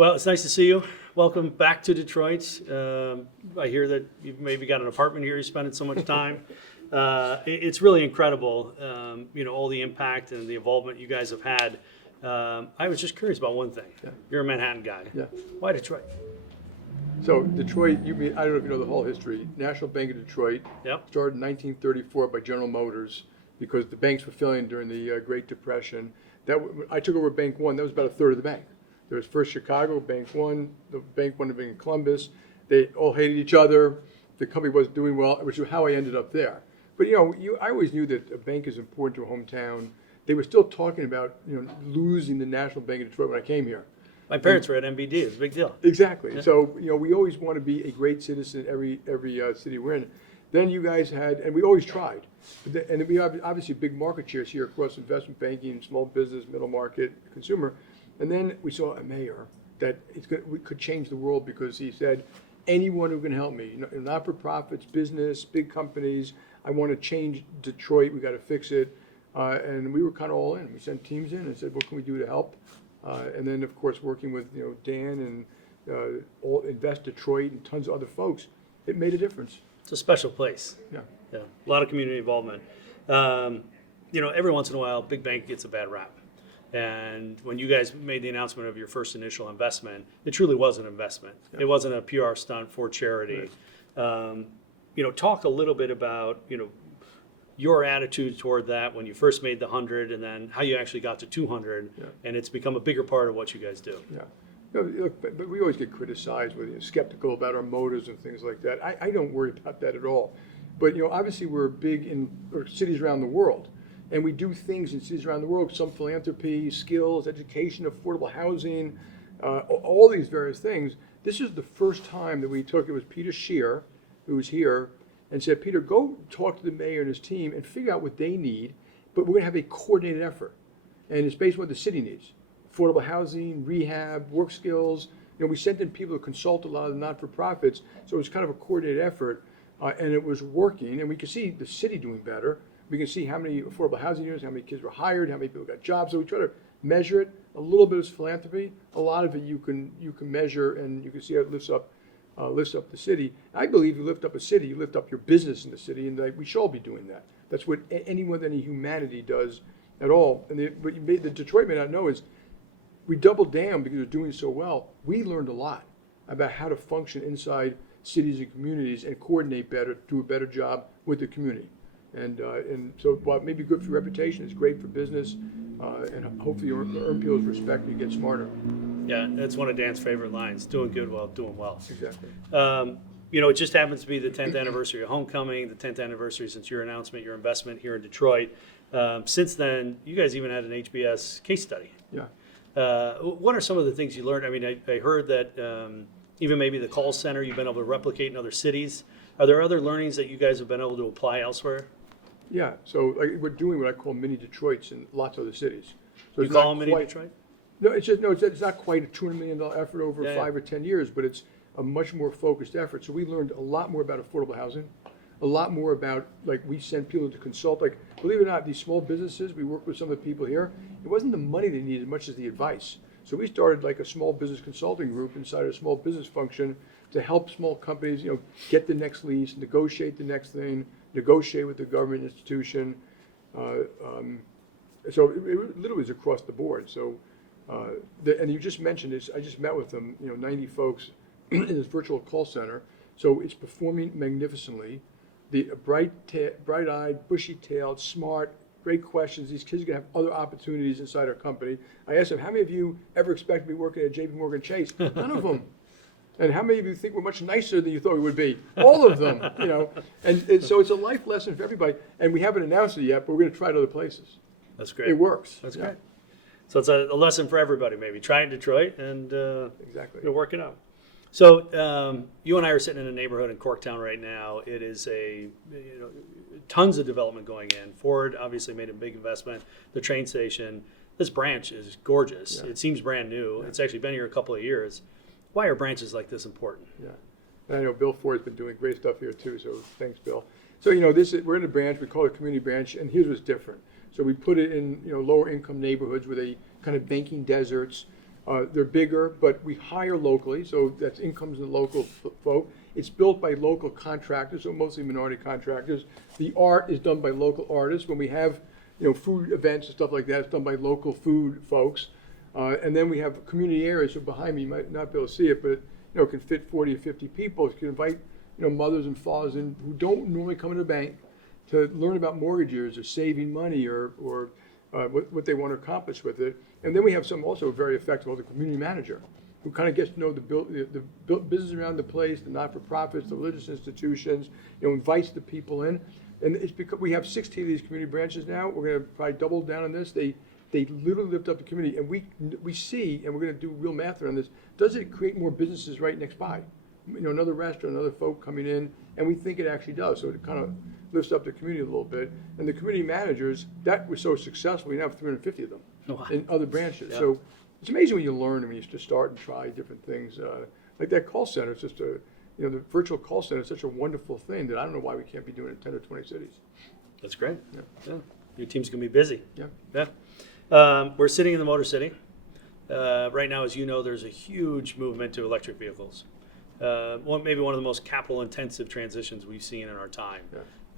Well, it's nice to see you. Welcome back to Detroit. I hear that you've maybe got an apartment here. You're spending so much time. It's really incredible, all the impact and the involvement you guys have had. I was just curious about one thing. Yeah. You're a Manhattan guy. Yeah. Why Detroit? So Detroit, I don't know if you know the whole history. National Bank of Detroit Yep. started in 1934 by General Motors because the banks were failing during the Great Depression. I took over Bank One. That was about a third of the bank. There was first Chicago, Bank One, the Bank One being in Columbus. They all hated each other. The company wasn't doing well, which is how I ended up there. But I always knew that a bank is important to a hometown. They were still talking about losing the National Bank of Detroit when I came here. My parents were at MBD. It was a big deal. Exactly. Yeah. So we always want to be a great citizen in every city we're in. Then you guys had, and we always tried, and we have obviously big market shares here across investment banking, small business, middle market, consumer. And then we saw a mayor that we could change the world because he said, anyone who can help me, not-for-profits, business, big companies, I want to change Detroit. We got to fix it. And we were kind of all in. We sent teams in and said, what can we do to help? And then, of course, working with Dan and all Invest Detroit and tons of other folks, it made a difference. It's a special place. Yeah. Yeah. A lot of community involvement. Every once in a while, big bank gets a bad rap. And when you guys made the announcement of your first initial investment, it truly was an investment. Yeah. It wasn't a PR stunt for charity. Right. Talk a little bit about, your attitude toward that when you first made the 100 and then how you actually got to 200, yeah. And it's become a bigger part of what you guys do. Yeah. Look, but we always get criticized with skeptical about our motives and things like that. I don't worry about that at all. But obviously we're big in cities around the world, and we do things in cities around the world. Some philanthropy, skills, education, affordable housing, all these various things. This is the first time that we took. It was Peter Scheer, who was here, and said, Peter, go talk to the mayor and his team and figure out what they need. But we're going to have a coordinated effort, and it's based on what the city needs. Affordable housing, rehab, work skills. We sent in people to consult a lot of the not-for-profits, so it was kind of a coordinated effort, and it was working. And we could see the city doing better. We can see how many affordable housing units, how many kids were hired, how many people got jobs. So we try to measure it. A little bit is philanthropy. A lot of it you can measure, and you can see how it lifts up the city. I believe you lift up a city, you lift up your business in the city, and we should all be doing that. That's what anyone with any humanity does at all. And what the Detroit may not know is, we doubled down because we're doing so well. We learned a lot about how to function inside cities and communities and coordinate better, do a better job with the community. And so while it may be good for your reputation, it's great for business, and hopefully you earn people's respect and you get smarter. Yeah, that's one of Dan's favorite lines, doing good while doing well. Exactly. It just happens to be the 10th anniversary of Homecoming, the 10th anniversary since your announcement, your investment here in Detroit. Since then, you guys even had an HBS case study. Yeah. What are some of the things you learned? I mean, I heard that even maybe the call center you've been able to replicate in other cities. Are there other learnings that you guys have been able to apply elsewhere? Yeah, so we're doing what I call mini Detroits in lots of other cities. So you call them mini Detroit? No, it's not quite a $200 million effort over 5 or 10 years, but it's a much more focused effort. So we learned a lot more about affordable housing, a lot more about, we send people to consult. Believe it or not, these small businesses, we work with some of the people here, it wasn't the money they needed as much as the advice. So we started a small business consulting group inside a small business function to help small companies, get the next lease, negotiate the next thing, negotiate with the government institution. So it literally is across the board. So, and you just mentioned this, I just met with them, 90 folks in this virtual call center. So it's performing magnificently. The bright-eyed, bushy-tailed, smart, great questions. These kids are going to have other opportunities inside our company. I asked them, how many of you ever expect to be working at JPMorgan Chase? None of them. And how many of you think we're much nicer than you thought we would be? All of them, And so it's a life lesson for everybody. And we haven't announced it yet, but we're going to try it other places. That's great. It works. That's great. So it's a lesson for everybody, maybe. Try in Detroit and exactly. Work it out. So you and I are sitting in a neighborhood in Corktown right now. It is tons of development going in. Ford obviously made a big investment. The train station. This branch is gorgeous. Yeah. It seems brand new. Yeah. It's actually been here a couple of years. Why are branches like this important? Yeah, and I know Bill Ford's been doing great stuff here too. So thanks, Bill. So we're in a branch. We call it a community branch, and here's what's different. So we put it in lower income neighborhoods where they kind of banking deserts. They're bigger, but we hire locally, so that's incomes in the local folk. It's built by local contractors, so mostly minority contractors. The art is done by local artists. When we have, food events and stuff like that, it's done by local food folks. And then we have community areas. So behind me, you might not be able to see it, but it can fit 40 or 50 people. You can invite, mothers and fathers in who don't normally come into the bank to learn about mortgages or saving money or what they want to accomplish with it. And then we have some also very effective, the community manager, who kind of gets to know the business around the place, the not-for-profits, the religious institutions, invites the people in. And it's because we have 16 of these community branches now. We're going to probably double down on this. They literally lift up the community, and we see, and we're going to do real math around this. Does it create more businesses right next by? Another restaurant, another folk coming in, and we think it actually does. So it kind of lifts up the community a little bit. And the community managers, that was so successful, we now have 350 of them in other branches. Yeah. So it's amazing when you learn when you just start and try different things. Like that call center, it's just the virtual call center is such a wonderful thing that I don't know why we can't be doing it in 10 or 20 cities. That's great. Yeah. Your team's going to be busy. Yeah. We're sitting in the Motor City. Right now, as you know, there's a huge movement to electric vehicles. Maybe one of the most capital-intensive transitions we've seen in our time.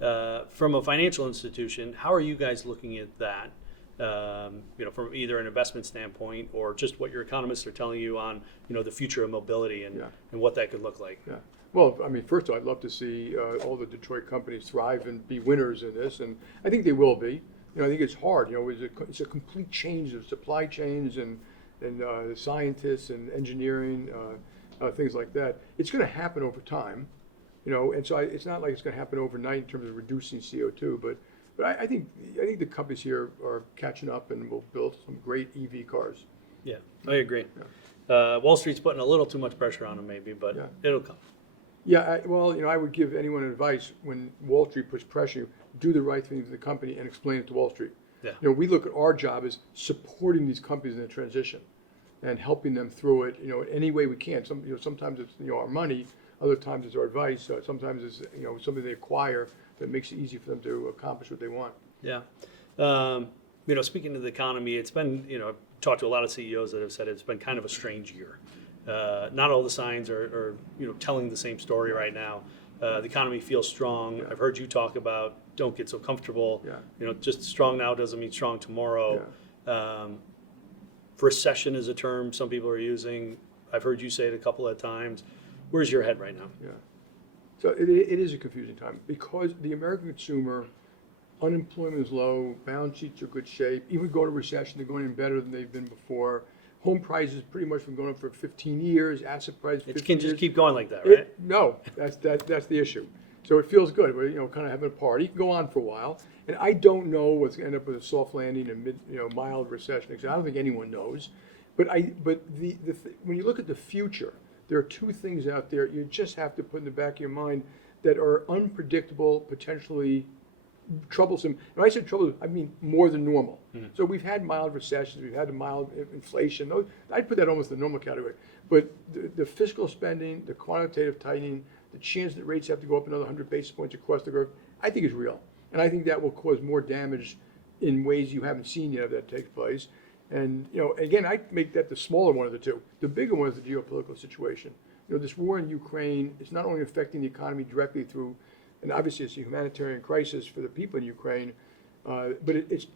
Yeah. From a financial institution, how are you guys looking at that? From either an investment standpoint or just what your economists are telling you on, the future of mobility and what that could look like. Yeah. Well, I mean, first of all, I'd love to see all the Detroit companies thrive and be winners in this, and I think they will be. I think it's hard. It's a complete change of supply chains and scientists and engineering, things like that. It's going to happen over time, and so it's not like it's going to happen overnight in terms of reducing CO2, but I think the companies here are catching up and will build some great EV cars. Yeah, I agree. Yeah. Wall Street's putting a little too much pressure on them maybe, but it'll come. Yeah, I would give anyone advice when Wall Street puts pressure, do the right thing to the company and explain it to Wall Street. Yeah. We look at our job as supporting these companies in the transition and helping them through it, in any way we can. Sometimes it's, our money, other times it's our advice, sometimes it's, something they acquire that makes it easy for them to accomplish what they want. Yeah. Speaking of the economy, it's been, I've talked to a lot of CEOs that have said it's been kind of a strange year. Not all the signs are telling the same story right now. The economy feels strong. Yeah. I've heard you talk about don't get so comfortable. Yeah. Just strong now doesn't mean strong tomorrow. Yeah. Recession is a term some people are using. I've heard you say it a couple of times. Where's your head right now? Yeah. So it is a confusing time because the American consumer, unemployment is low, balance sheets are good shape. Even going to recession, they're going in better than they've been before. Home prices pretty much been going up for 15 years. Asset prices. It can just keep going like that, right? No, that's the issue. So it feels good. We're kind of having a party. It can go on for a while, and I don't know what's going to end up with a soft landing and mild recession. I don't think anyone knows. But when you look at the future, there are two things out there you just have to put in the back of your mind that are unpredictable, potentially troublesome. And when I say troublesome, I mean more than normal. Mm-hmm. So we've had mild recessions, we've had mild inflation. I'd put that almost in the normal category. But the fiscal spending, the quantitative tightening, the chance that rates have to go up another 100 basis points across the curve, I think is real. And I think that will cause more damage in ways you haven't seen yet if that takes place. And, again, I make that the smaller one of the two. The bigger one is the geopolitical situation. This war in Ukraine is not only affecting the economy directly through, and obviously it's a humanitarian crisis for the people in Ukraine, but it's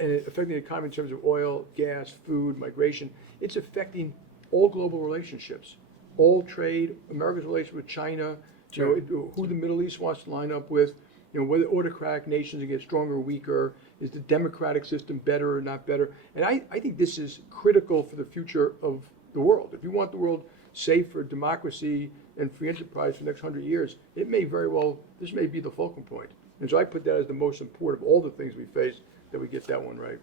affecting the economy in terms of oil, gas, food, migration. It's affecting all global relationships, all trade, America's relationship with China, Sure. Who the Middle East wants to line up with, whether autocratic nations get stronger or weaker, is the democratic system better or not better? And I think this is critical for the future of the world. If you want the world safe for democracy and free enterprise for the next 100 years, this may be the focal point. And so I put that as the most important of all the things we face, that we get that one right.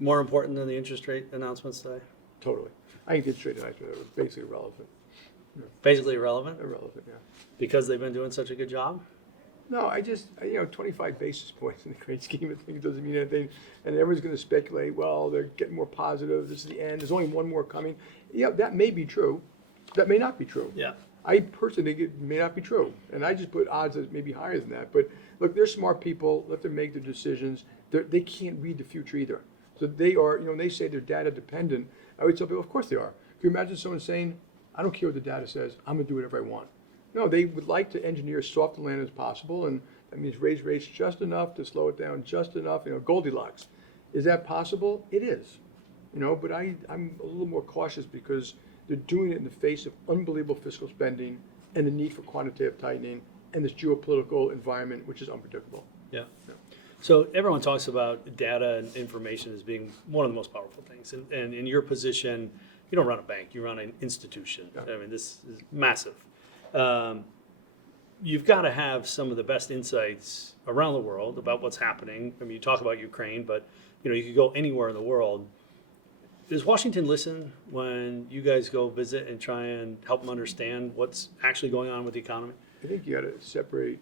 More important than the interest rate announcements today? Totally. I think the interest rate announcement was basically irrelevant. Yeah. Basically irrelevant? Irrelevant, yeah. Because they've been doing such a good job? No, 25 basis points in the great scheme of things doesn't mean anything. And everyone's going to speculate, well, they're getting more positive. This is the end. There's only one more coming. Yeah, that may be true. That may not be true. Yeah. I personally think it may not be true. And I just put odds that maybe higher than that. But look, they're smart people. Let them make their decisions. They can't read the future either. So they are, when they say they're data dependent, I would tell people, of course they are. Can you imagine someone saying, I don't care what the data says, I'm going to do whatever I want? No, they would like to engineer as soft a land as possible, and that means raise rates just enough to slow it down, just enough, Goldilocks. Is that possible? It is. But I'm a little more cautious because they're doing it in the face of unbelievable fiscal spending and the need for quantitative tightening and this geopolitical environment, which is unpredictable. Yeah. So everyone talks about data and information as being one of the most powerful things. And in your position, you don't run a bank, you run an institution. Yeah. I mean, this is massive. You've got to have some of the best insights around the world about what's happening. I mean, you talk about Ukraine, but you could go anywhere in the world. Does Washington listen when you guys go visit and try and help them understand what's actually going on with the economy? I think you got to separate.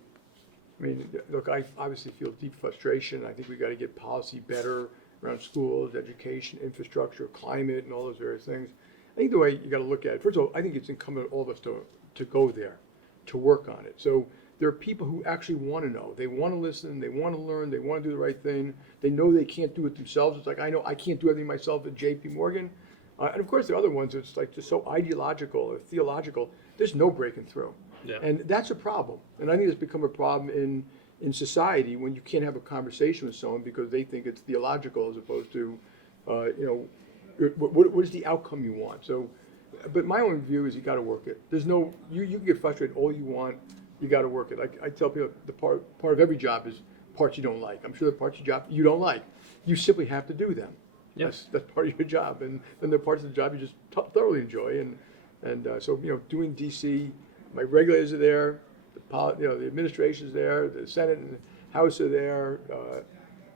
I mean, look, I obviously feel deep frustration. I think we got to get policy better around schools, education, infrastructure, climate, and all those various things. I think the way you got to look at it, first of all, I think it's incumbent on all of us to go there, to work on it. So there are people who actually want to know. They want to listen. They want to learn. They want to do the right thing. They know they can't do it themselves. It's like, I know I can't do everything myself at JPMorgan. And of course, there are other ones that's like just so ideological or theological. There's no breaking through. Yeah. And that's a problem. And I think it's become a problem in society when you can't have a conversation with someone because they think it's theological as opposed to, what is the outcome you want? So, but my own view is you got to work it. There's no, you can get frustrated all you want. You got to work it. Like I tell people, the part of every job is parts you don't like. I'm sure the parts of your job you don't like. You simply have to do them. Yes. That's part of your job. And then there are parts of the job you just thoroughly enjoy. And so doing DC, my regulators are there, the administration's there, the Senate and House are there.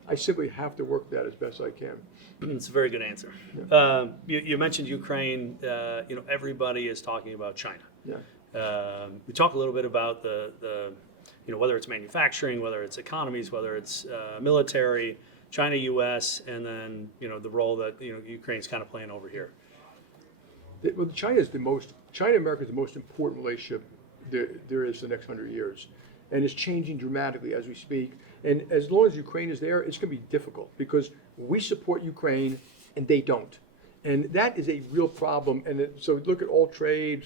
I simply have to work that as best I can. It's a very good answer. Yeah. You mentioned Ukraine. Everybody is talking about China. Yeah. We talk a little bit about the whether it's manufacturing, whether it's economies, whether it's military, China, U.S., and then the role that Ukraine's kind of playing over here. Well, China and America is the most important relationship there is for the next 100 years. And it's changing dramatically as we speak. And as long as Ukraine is there, it's going to be difficult because we support Ukraine and they don't. And that is a real problem. And so look at all trade,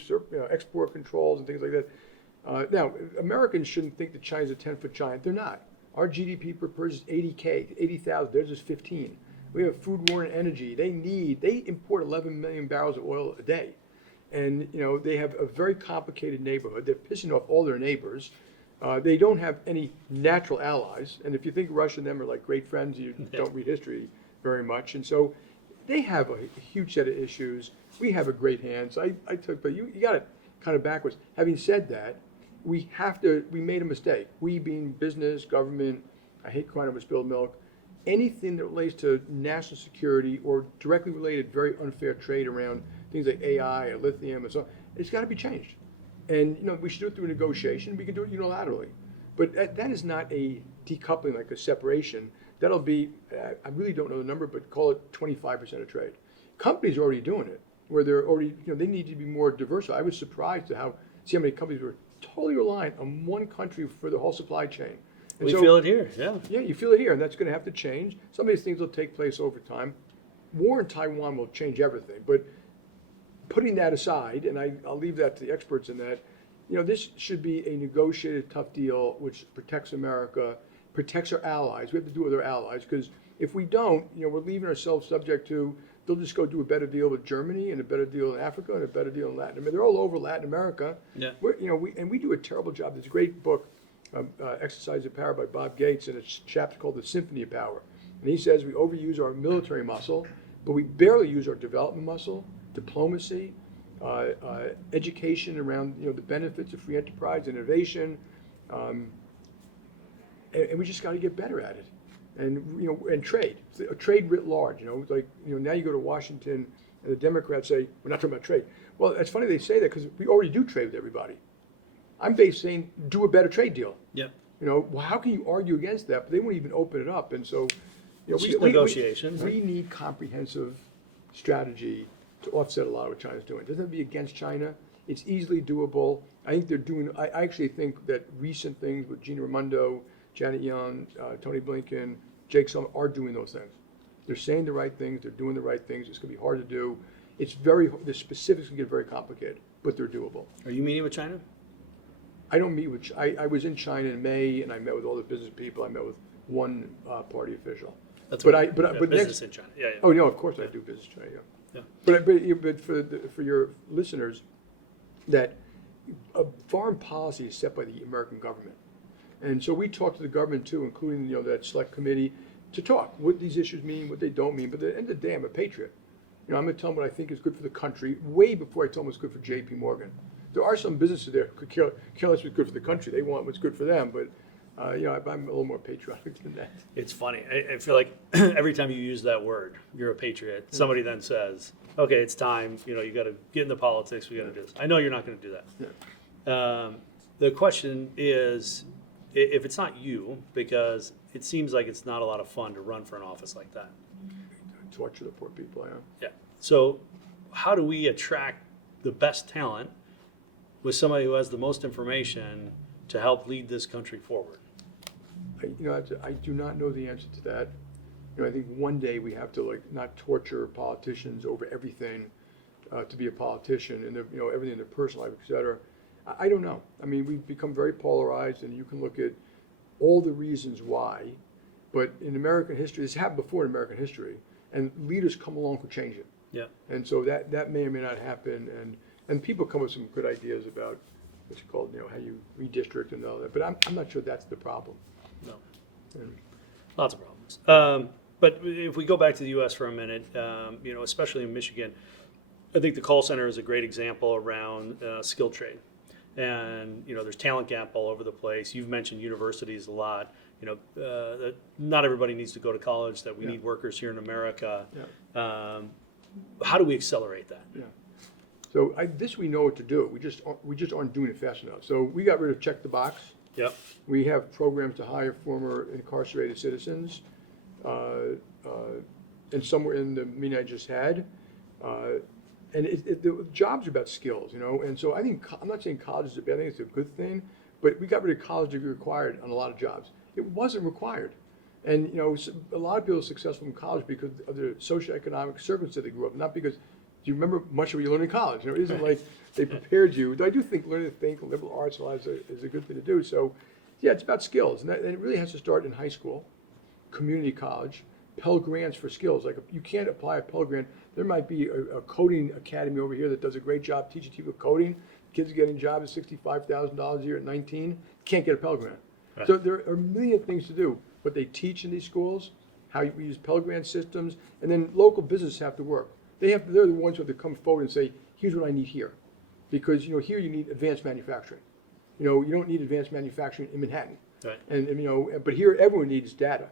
export controls and things like that. Now, Americans shouldn't think that China's a 10-foot giant. They're not. Our GDP per person is 80,000. Theirs is 15. We have food, war, and energy. They import 11 million barrels of oil a day. And, they have a very complicated neighborhood. They're pissing off all their neighbors. They don't have any natural allies. And if you think Russia and them are like great friends, you don't read history very much. And so they have a huge set of issues. We have a great hand. So but you got it kind of backwards. Having said that, we made a mistake. We being business, government, I hate crying over spilled milk, anything that relates to national security or directly related very unfair trade around things like AI or lithium and so on, it's got to be changed. And we should do it through a negotiation. We can do it unilaterally. But that is not a decoupling, like a separation. That'll be, I really don't know the number, but call it 25% of trade. Companies are already doing it, where they're already, they need to be more diverse. I was surprised to see how many companies were totally reliant on one country for the whole supply chain. And we feel it here, yeah. Yeah, you feel it here, and that's going to have to change. Some of these things will take place over time. War in Taiwan will change everything, but putting that aside, and I'll leave that to the experts in that, this should be a negotiated, tough deal which protects America, protects our allies. We have to do it with our allies, because if we don't, we're leaving ourselves subject to, they'll just go do a better deal with Germany and a better deal in Africa and a better deal in Latin America. They're all over Latin America. Yeah. We do a terrible job. There's a great book, Exercise of Power by Bob Gates, and it's a chapter called The Symphony of Power. And he says we overuse our military muscle, but we barely use our development muscle, diplomacy, education around the benefits of free enterprise, innovation, and we just got to get better at it. And and trade writ large. Now you go to Washington and the Democrats say we're not talking about trade. Well, it's funny they say that because we already do trade with everybody. I'm basically saying do a better trade deal. Yeah. Well, how can you argue against that? But they won't even open it up, and so it's just negotiation. We need comprehensive strategy to offset a lot of what China's doing. It doesn't have to be against China. It's easily doable. I think they're doing. I actually think that recent things with Gina Raimondo, Janet Yellen, Tony Blinken, Jake Sullivan are doing those things. They're saying the right things. They're doing the right things. It's going to be hard to do. the specifics can get very complicated, but they're doable. Are you meeting with China? I don't meet with, I was in China in May, and I met with all the business people. I met with one party official. That's But what, but business next, in China. Yeah, yeah. oh, no, of course I do business in China, yeah. Yeah. But for your listeners, that a foreign policy is set by the American government. And so we talk to the government too, including, that select committee, to talk what these issues mean, what they don't mean. But at the end of the day, I'm a patriot. I'm going to tell them what I think is good for the country, way before I tell them what's good for JPMorgan. There are some businesses there who could care less what's good for the country. They want what's good for them, but I'm a little more patriotic than that. It's funny. I feel like every time you use that word, you're a patriot, somebody then says, okay, it's time, you got to get into politics, we got to do this. I know you're not going to do that. Yeah. The question is, if it's not you, because it seems like it's not a lot of fun to run for an office like that. Torture the poor people, yeah. Yeah. So how do we attract the best talent with somebody who has the most information to help lead this country forward? I do not know the answer to that. I think one day we have to not torture politicians over everything to be a politician, and everything in their personal life, et cetera. I don't know. I mean, we've become very polarized, and you can look at all the reasons why. But in American history, this happened before in American history, and leaders come along to change it. Yeah. And so that may or may not happen, and people come with some good ideas about what's called, how you redistrict and all that. But I'm not sure that's the problem. No. And, Lots of problems. But if we go back to the U.S. for a minute, especially in Michigan, I think the call center is a great example around skilled trade. And, there's talent gap all over the place. You've mentioned universities a lot. That not everybody needs to go to college, that we need workers here in America. Yeah. How do we accelerate that? Yeah. So this we know what to do. We just aren't doing it fast enough. So we got rid of check the box. Yep. We have programs to hire former incarcerated citizens, and somewhere in the meeting I just had. And the jobs are about skills, and so I think, I'm not saying college is a bad thing, it's a good thing, but we got rid of college degree required on a lot of jobs. It wasn't required. And, a lot of people are successful in college because of their socioeconomic circumstances they grew up, not because, do you remember much of what you learned in college? It isn't like they prepared you. I do think learning to think, liberal arts and all that is a good thing to do. So, yeah, it's about skills. And it really has to start in high school, community college, Pell Grants for skills. Like, you can't apply a Pell Grant. There might be a coding academy over here that does a great job teaching people coding. Kids are getting jobs at $65,000 a year at 19. Can't get a Pell Grant. Right. So there are a million things to do. What they teach in these schools, how we use Pell Grant systems, and then local businesses have to work. They're the ones who have to come forward and say, here's what I need here. Because, here you need advanced manufacturing. You don't need advanced manufacturing in Manhattan. Right. And but here everyone needs data.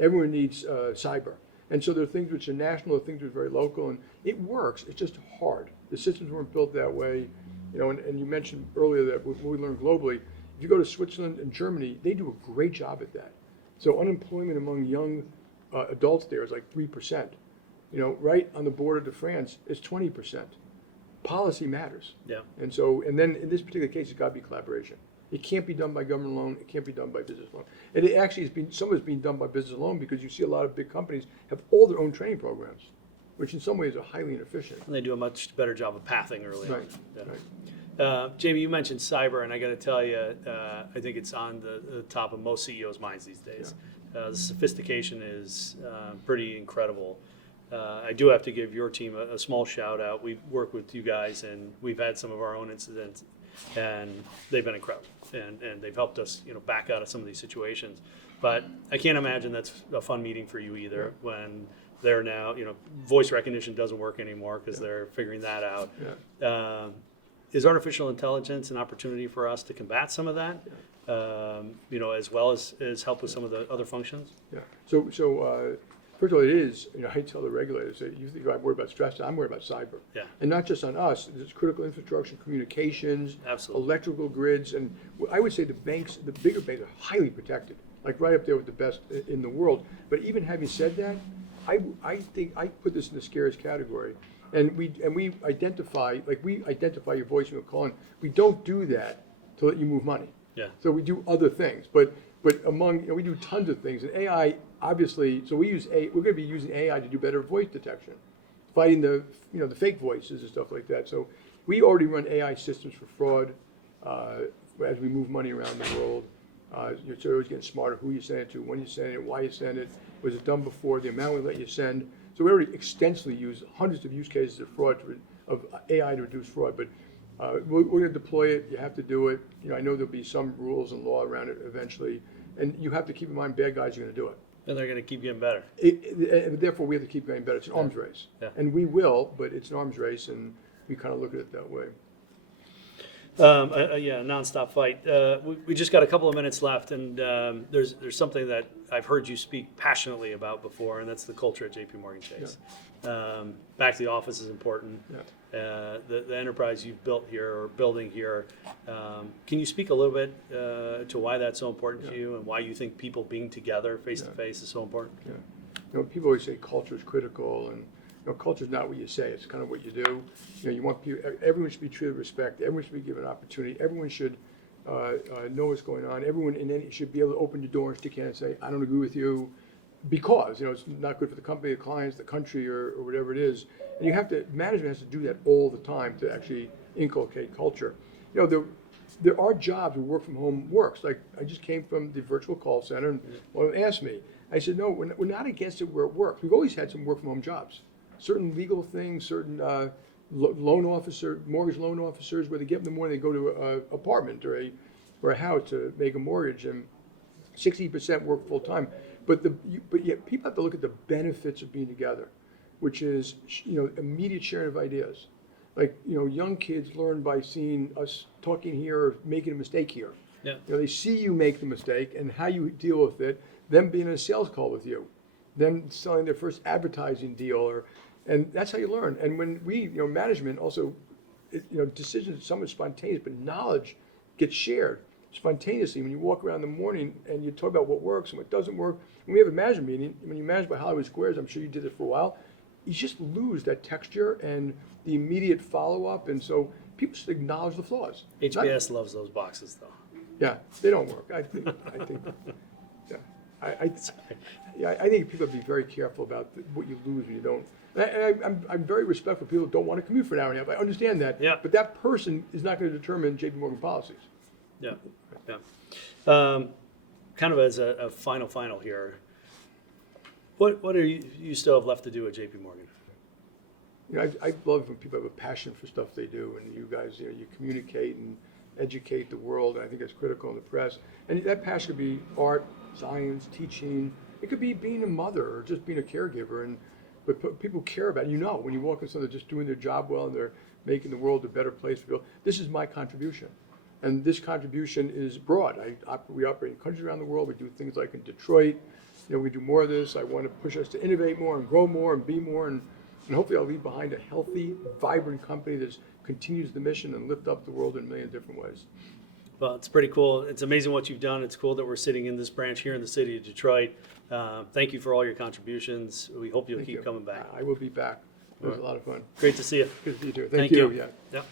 Everyone needs cyber. And so there are things which are national, there are things which are very local, and it works. It's just hard. The systems weren't built that way. And you mentioned earlier that what we learned globally, if you go to Switzerland and Germany, they do a great job at that. So unemployment among young adults there is like 3%. Right on the border to France, it's 20%. Policy matters. Yeah. And then in this particular case, it's got to be collaboration. It can't be done by government alone. It can't be done by business alone. And it actually some of it's being done by business alone because you see a lot of big companies have all their own training programs, which in some ways are highly inefficient. And they do a much better job of pathing early on. Right. Yeah. Right. Jamie, you mentioned cyber, and I got to tell you, I think it's on the top of most CEOs' minds these days. The sophistication is pretty incredible. I do have to give your team a small shout out. We work with you guys, and we've had some of our own incidents, and they've been incredible, and they've helped us, back out of some of these situations. But I can't imagine that's a fun meeting for you either when they're now, voice recognition doesn't work anymore because they're figuring that out. Yeah. Is artificial intelligence an opportunity for us to combat some of that, as well as help with some of the other functions? Yeah. So first of all, it is, I tell the regulators that you think I'm worried about stress, I'm worried about cyber. Yeah. And not just on us, there's critical infrastructure, communications, Absolutely. electrical grids, and I would say the bigger banks are highly protected, like right up there with the best in the world. But even having said that, I think I put this in the scariest category. And we identify your voice when you're calling. We don't do that to let you move money. Yeah. So we do other things, but we do tons of things. And AI, obviously, so we're going to be using AI to do better voice detection. fighting the fake voices and stuff like that. So we already run AI systems for fraud as we move money around the world. You're always getting smarter who you send it to, when you send it, why you send it, was it done before, the amount we let you send. So we already extensively use hundreds of use cases of fraud, of AI to reduce fraud. But we're going to deploy it. You have to do it. I know there'll be some rules and law around it eventually. And you have to keep in mind bad guys are going to do it. And they're going to keip getting better. And therefore, we have to keep getting better. It's an arms race. Yeah. And we will, but it's an arms race, and we kind of look at it that way. Yeah, nonstop fight. We just got a couple of minutes left, and there's something that I've heard you speak passionately about before, and that's the culture at JPMorgan Chase. Back to the office is important. Yeah. The enterprise you've built here or building here. Can you speak a little bit to why that's so important to you, and why you think people being together face to face is so important? Yeah. People always say culture is critical, and culture is not what you say; it's kind of what you do. You want people. Everyone should be treated with respect. Everyone should be given an opportunity. Everyone should know what's going on. Everyone should be able to open your door and stick your hand and say, "I don't agree with you," because it's not good for the company, the clients, the country, or whatever it is. And management has to do that all the time to actually inculcate culture. There are jobs where work from home works. Like I just came from the virtual call center, and one asked me. I said, no, we're not against it where it works. We've always had some work from home jobs. Certain legal things, certain mortgage loan officers, where they get up in the morning, they go to an apartment or a house to make a mortgage, and 60% work full time. But yet people have to look at the benefits of being together, which is immediate sharing of ideas. Like young kids learn by seeing us talking here or making a mistake here. Yeah. They see you make the mistake and how you deal with it. Them being in a sales call with you, them selling their first advertising deal, and that's how you learn. And when we, management also, decisions are somewhat spontaneous, but knowledge gets shared spontaneously. When you walk around in the morning and you talk about what works and what doesn't work, when we have a management meeting, when you manage by Hollywood Squares, I'm sure you did it for a while, you just lose that texture and the immediate follow-up, and so people should acknowledge the flaws. HBS loves those boxes, though. Yeah, they don't work. I think. I think people have to be very careful about what you lose when you don't. And I'm very respectful of people who don't want to commute for an hour and a half. I understand that. Yeah. But that person is not going to determine JPMorgan policies. Yeah. Kind of as a final here, what are you still have left to do at JPMorgan? I love when people have a passion for stuff they do, and you guys, you communicate and educate the world, and I think that's critical in the press. And that passion could be art, science, teaching. It could be being a mother or just being a caregiver. But people care about it. When you walk in someone, they're just doing their job well and they're making the world a better place for people. This is my contribution. And this contribution is broad. We operate in countries around the world. We do things like in Detroit. We do more of this. I want to push us to innovate more and grow more and be more. And hopefully I'll leave behind a healthy, vibrant company that continues the mission and lift up the world in a million different ways. Well, it's pretty cool. It's amazing what you've done. It's cool that we're sitting in this branch here in the city of Detroit. Thank you for all your contributions. We hope you'll keep coming back. I will be back. It was a lot of fun. Great to see you. Good to see you too. Thank you. you. Yeah. Yep.